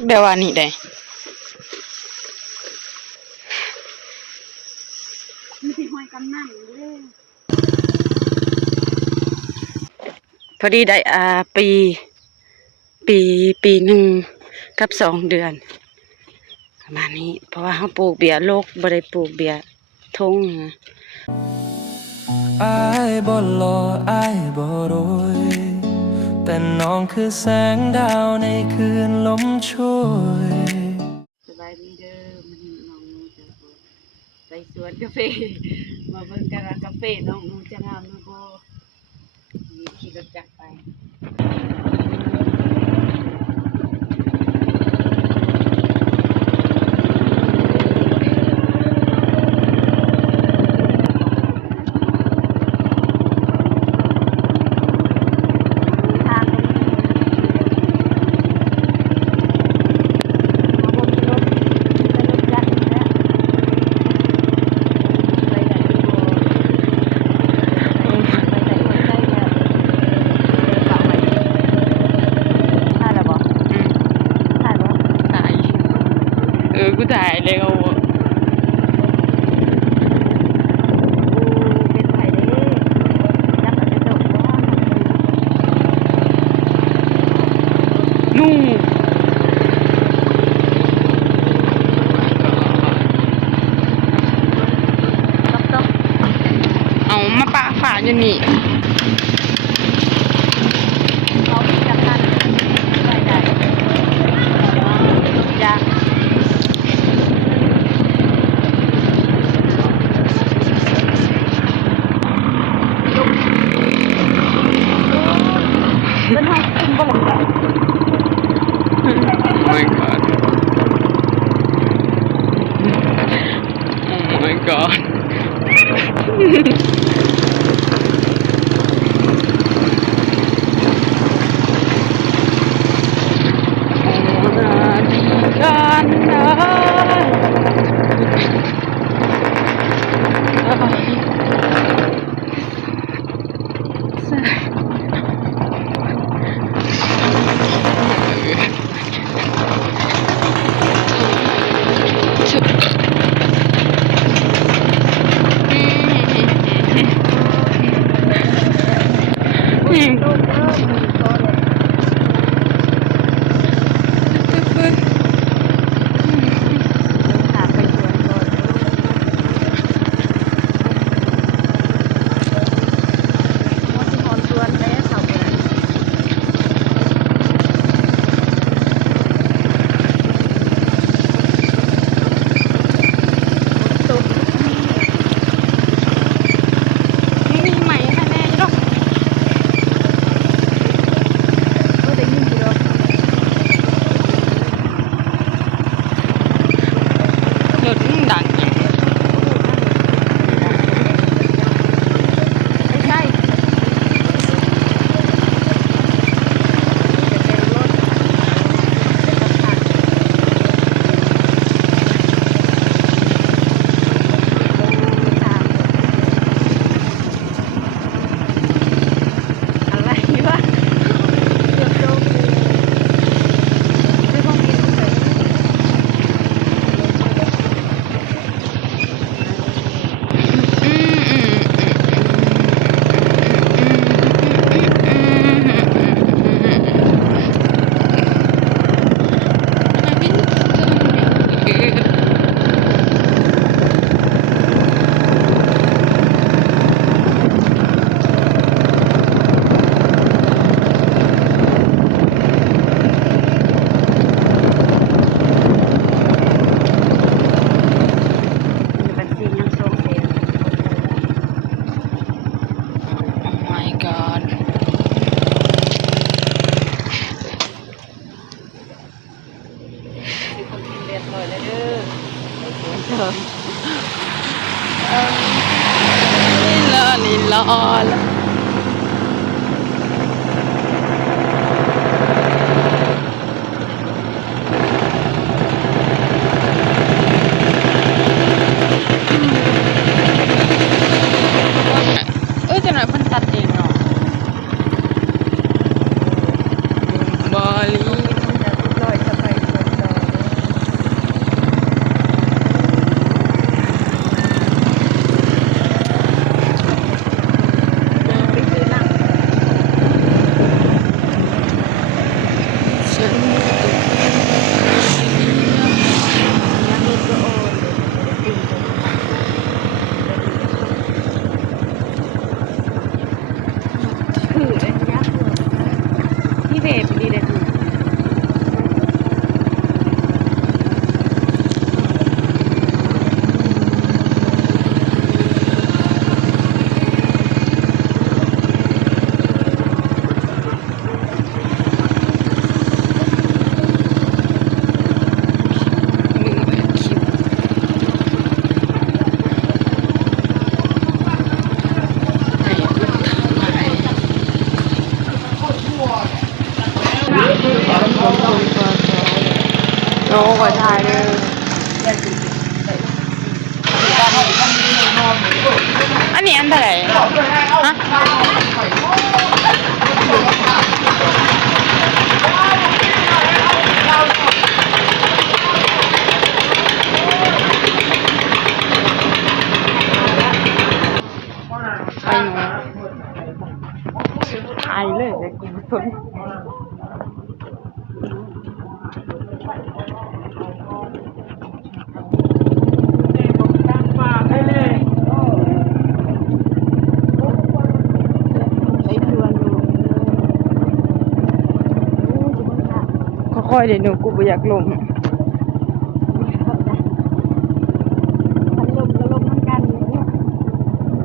กเดียวว่านี่ได้มีที่ห้อยกำนั่งเลย พอดีได้ปีหนึ่งกับ2 เดือนประมาณนี้เพราะว่าเขาปลูกเบียร์โลกบ่ได้ปลูกเบียร์ทงนะอายบ่หล่ออายบ่รวยแต่น้องคือแสงดาวในคืนลมช่วยสบายดีเด้อมันน้องนูจะไปสวนกาแฟมาเบิ่งกันว่ากาแฟน้องนูจะงามหรือบ่มีขี่รถจักรไปกูถ่ายเลยเอาเป็นไผเด้จักจะจบบ่นู่ต๊อกเอามาปะฝาอยู่นี่เขาจักนั่นไปได้จ้ะเป็นห้องกินบ่ล่ะ Oh my god Oh my god กันลีลาละจะหน่อยเพิ่นตัดเองเนาะบาลี ถ่ายเลย อันนี้อันเท่าไหร่ฮะไปหนูถ่ายเลยเลยกูสนค่อยๆเดี๋ยวหนูกูบ่อยากลง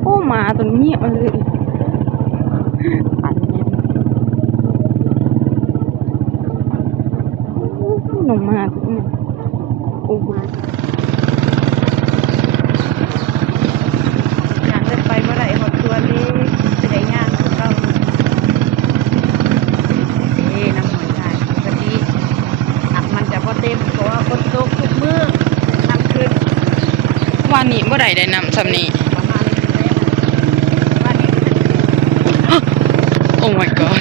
โอ้หมาตัวนี้มันเลยอันนี้หนูมาตัวนี้โอ้มาอยากจะไปเมื่อไหร่หดตัวนี้จะได้งานของเราน้ำหอยได้ปกติหักมันจะพอเต็มเพราะว่าฝนตกทุกมื้อน้ำขึ้นวันนี้เมื่อไหร่ได้นำสำนี Oh my god.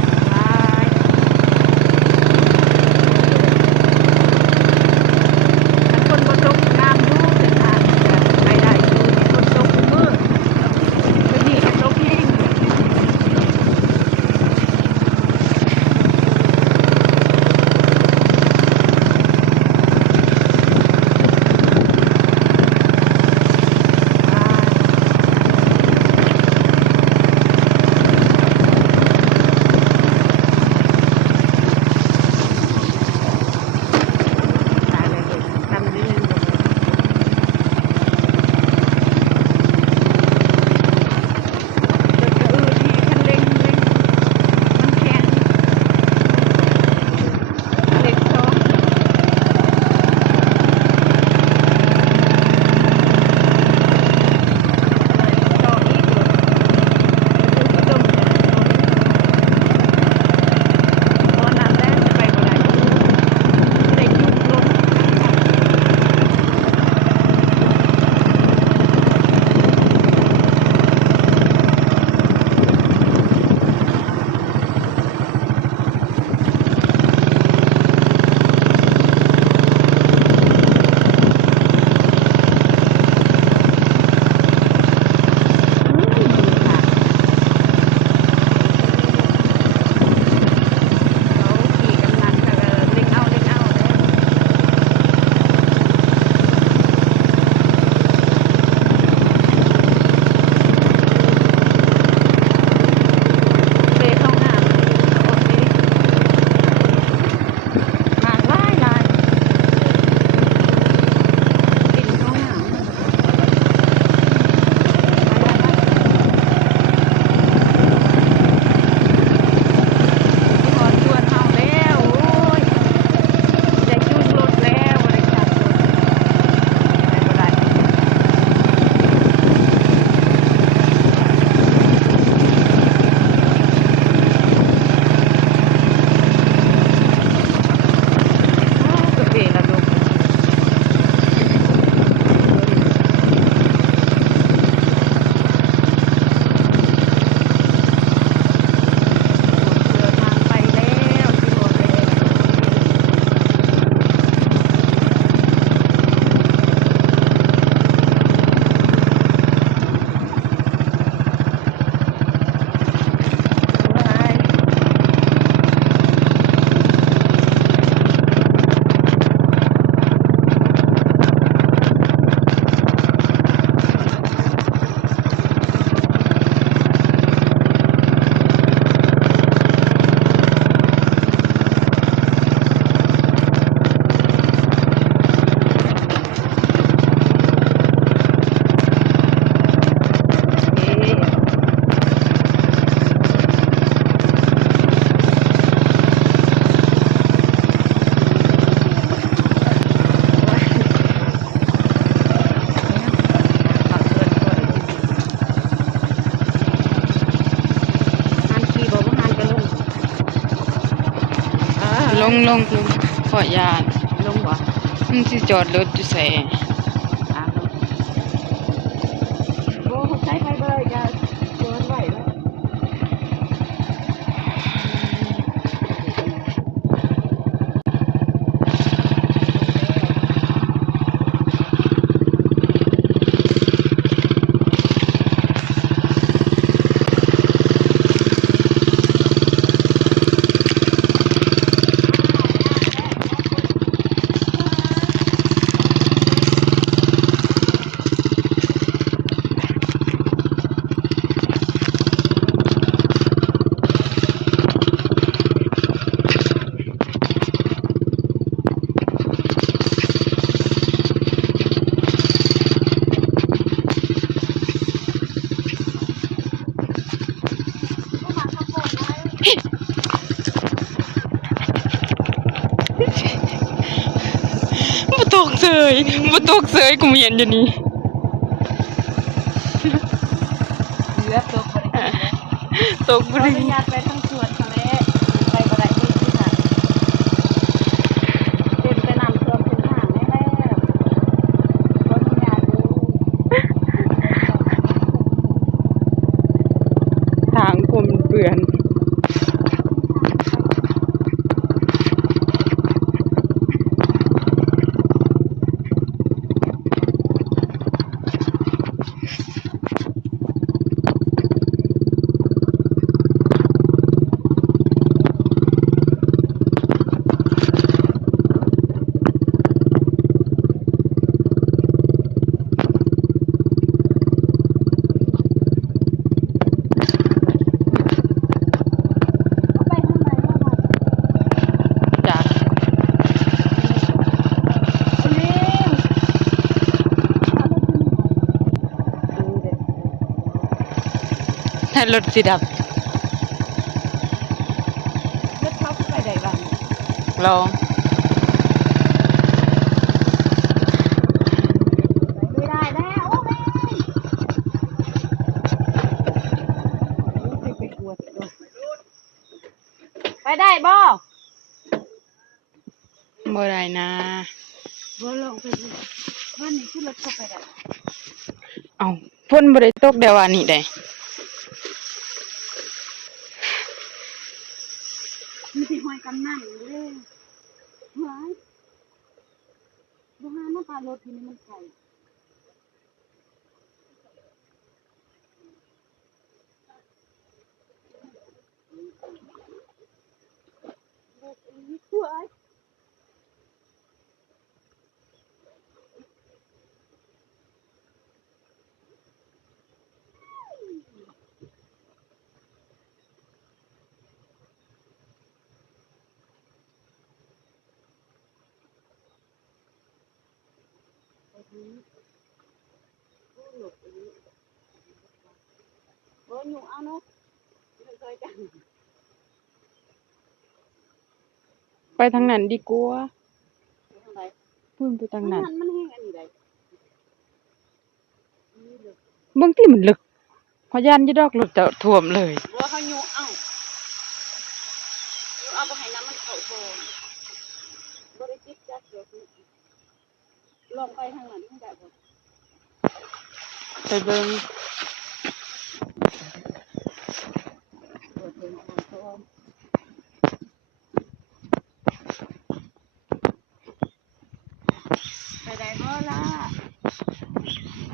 เ ลงขอยาน ลงบ่ มันสิจอดรถอยู่ไส อ่ะโอ้ใช้ไปเลยจะโดนไหวแล้วบ่ตกเสยกูเห็นอยู่นี่ เหลือตัวคนเดียว ตก ข บ่ ออ ได้ นุญาตไปทั้งสวนทะเลไปบ่ได้ที่ที่ค่ะเต็มไปน้ำท่วมเป็นทางแน่แล้วขออนุญาตดู ทางผมเปื้อนจ้ะให้รถสิดับลองไปได้บ่ บ่ได้นะ บ่ลงไปดูว่านี่คือรถเข้าไปได้ เอ้าฝนบ่ได้ตกเดี๋ยวว่านี้ได้ มีที่ห้อยกำนั่งอยู่เลยหายบ่หามาปลารถที่นี่มันไกลสวยโอ้ยหนูเอาเนาะไม่เคยจัง ไปทางนั้นดีกว่า ทางใด พุ่นไปทางนั้น มันแห้งอันนี้ได้ บางทีมันลึกพยานอยู่ดอกรถจะท่วมเลย ว่าเขาอยู่เอาไปให้น้ำมันเข้าโพนบ่ได้จิบจักเดี๋ยวนี้ลองไปทางนั้นได้บ่ ไปเบิ่ง เปิดเพลงทางโพนไปได้บ่ล่ะ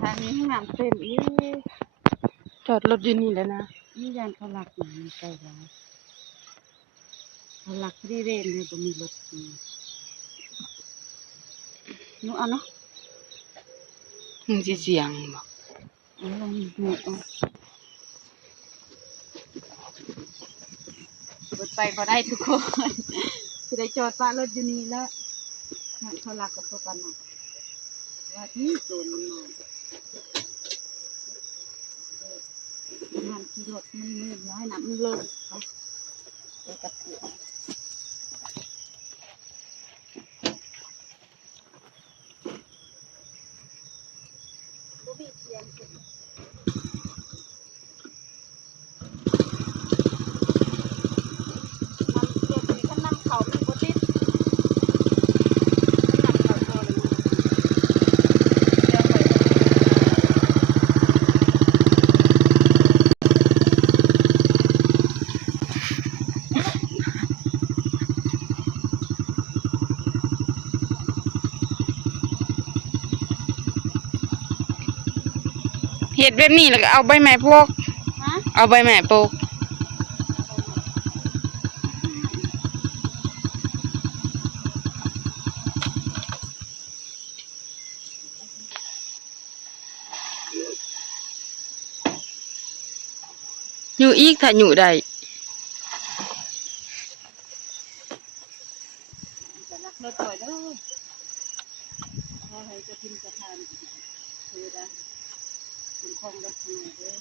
ทางนี้น้ำเต็มอีก จอดรถอยู่นี่แหล้วนะ นี่ยานเขาหลักอยู่ในใจเราเขาหลักที่เรนเลยบ่มีรถหนูเอาเนาะ มึงสิเสียงบ่ เอาลองหนูเอารถไปบ่ได้ทุกคน สิได้จอดปะรถอยู่นี่แล้วนั่นเขาหลักกับตัวกันน่ะว่าที่โจรมันมามันขี่รถมันมืดน้อยนะมันเลิกไปกับเพื่อนบ่มีเสียงเสียงมันรถนี่มันนำเขามันบ่ติด ฮ็ดแบบนี้แล้วก็เอาใบไม้พก ฮะ เอาใบไม้ปลูกอยู่อีกถ้าอยู่ได้ จะรักรถต่อยเด้อพอให้จะพิมพ์จะทานคือได้คุณคงรถทางไหนเด้อ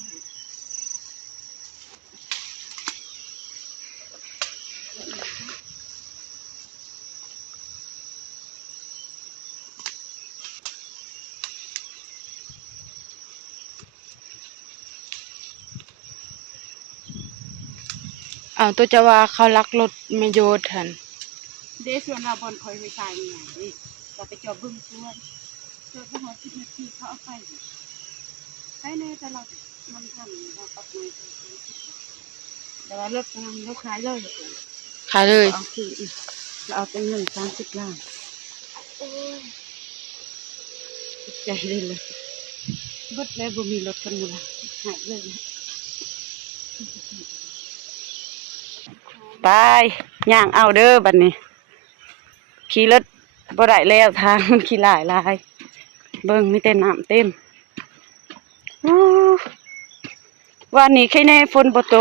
เอาตัวจะว่าเขาลักรถไม่โยดหัน เดส่วนเราบนคอยไปตายมีอย่างนี้เราไปจอบบึ้งส่วนพอ10 นาทีเขาเอาไปไปเลยแต่เรามันทำเราปักมือแต่ว่ารถกำลังลูกขายเลย ขายเลย เอาคือเราเอาเป็นเงิน30 ล้านใจเลยเบิดแล้วบ่มีรถกันอยู่ละหายเลยไปย่างเอาเด้อบัดนี้ขี่รถบ่ได้แล้วทางมันขี่หลายเบิ่งมีแต่น้ำเต็มอู้วันนี้แค่แน่ฝนบ่ต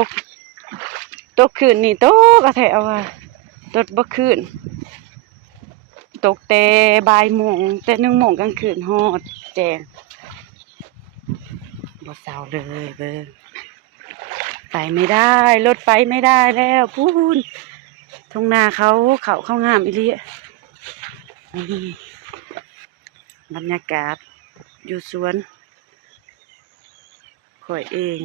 กคืนนี่ตกกระแทกว่าตกบ่คืนตกแต่บ่ายโมงแต่1 โมงกลางคืนฮอดแจ้งบ่เศร้าเลยเบิ่งไปไม่ได้รถไปไม่ได้แล้วพูนทุ่งนาเขางามอีหลีนี่บรรยากาศอยู่สวนข่อยเอง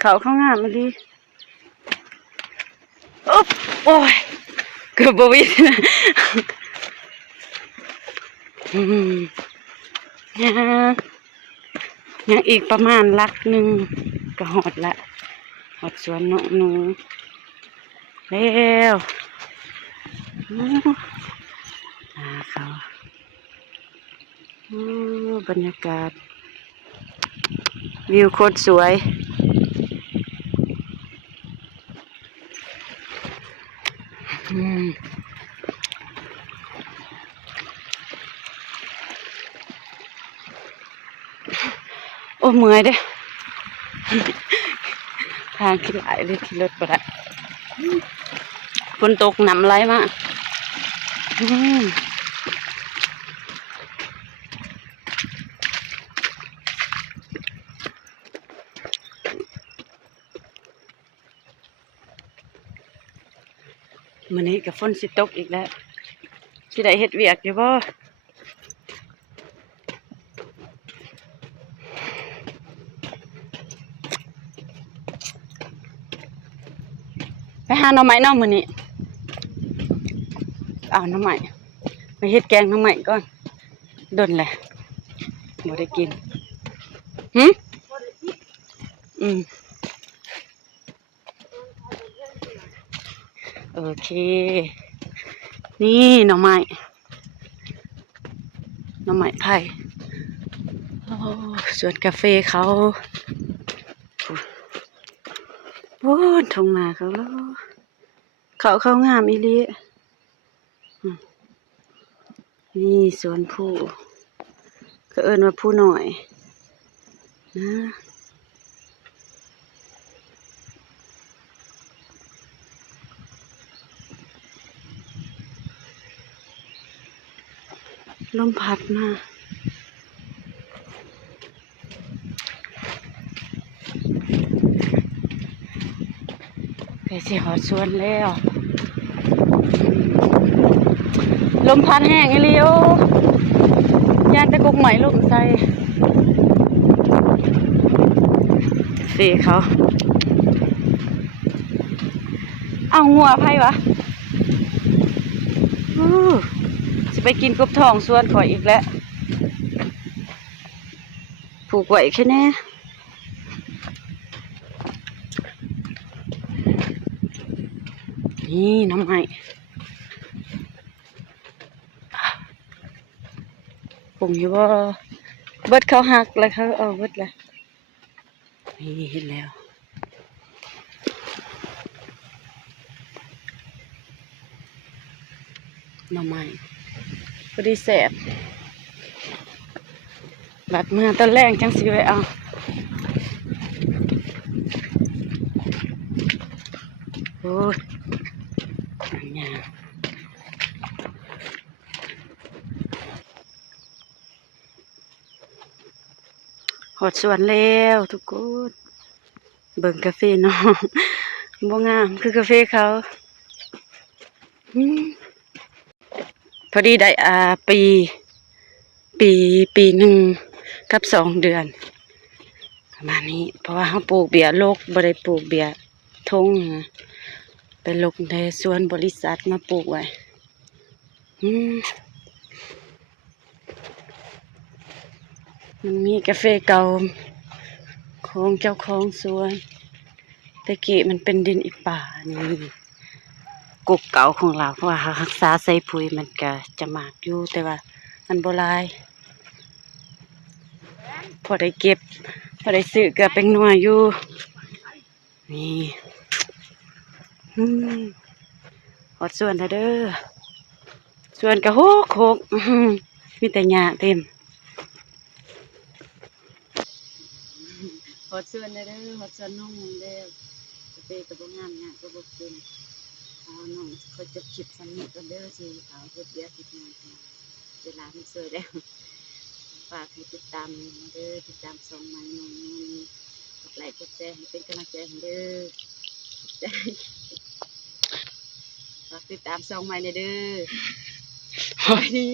เขางามอีหลีอุ๊บโอ้ยเกือบบ่วิดนะยังอีกประมาณลักหนึ่งก็หอดละหอดสวนน้องหนูแล้วเขาบรรยากาศวิวโคตรสวยโอ้เมื่อยเด้ทางขึ้นหลายเลยขี่รถบ่ได้ฝนตกหนำไหลมากมื้อนี้ก็ฝนสิตกอีกแล้วสิได้เฮ็ดเวียกอยู่บ่ไปหาหน่อไม้เนาะมื้อนี้เอาหน่อไม้ไปเฮ็ดแกงหน่อไม้ก่อนดนแหละบ่ได้กินโอเคนี่หน่อไม้ไผ่สวนกาแฟเขาโอ้ทงนาเขาแล้วเขางามอีหลีนี่สวนผู้ก็เอิ้นว่าผู้หน่อยนะลมพัดมาไปสิหอดสวนแล้วลมพัดแห้งอีหลีโอยานตะกุกใหม่ลมใส่สีเขาเอางัวไผวะสิไปกินกบทองสวนข่อยอีกแล้วผูกไว้แค่นี้นี่น้ำไม้ งอยู่บ่เบิดเขาหักแล้วเขาเอาเบิดแล้วนี่เห็นแล้วหน่อไม้พอดีแสบบัดเมื่อตอนแรกจังสิไปเอาโอ้ยอันยาหอดสวนแล้วทุกคนเบิ่งกาแฟน้องบ่งามคือกาแฟเขาอืมพอดีได้ปีหนึ่งกับ2 เดือนประมาณนี้เพราะว่าเขาปลูกเบียร์โลกบ่ได้ปลูกเบียร์ทงนะไปลงในสวนบริษัทมาปลูกไว้มันมีกาแฟเก่าของเจ้าของสวนตะกี้มันเป็นดินอีป่านี่กกเก่าของเราเพราะว่ารักษาใส่ปุ๋ยมันก็จะมากอยู่แต่ว่ามันบ่หลายพอได้เก็บพอได้ซื้อก็เป็นหน่วยอยู่นี่หอดสวนแล้วเด้อสวนก็โหกมีแต่หญ้าเต็มหอดสวนแล้วเด้อหอดสวนนุ่มเด้อกาแฟก็บ่งามหญ้าก็บ่เป็นเอาน้องเขาจะคิดสนิทกันเด้อสิเขาเฮ็ดเบียร์คิดงานเวลามันเสยแล้วฝากให้ติดตามเด้อติดตามช่องใหม่น้องนี่กดไลค์กดแชร์ให้เป็นกำลังใจให้เด้อฝากติดตามช่องใหม่เด้อสวัสดี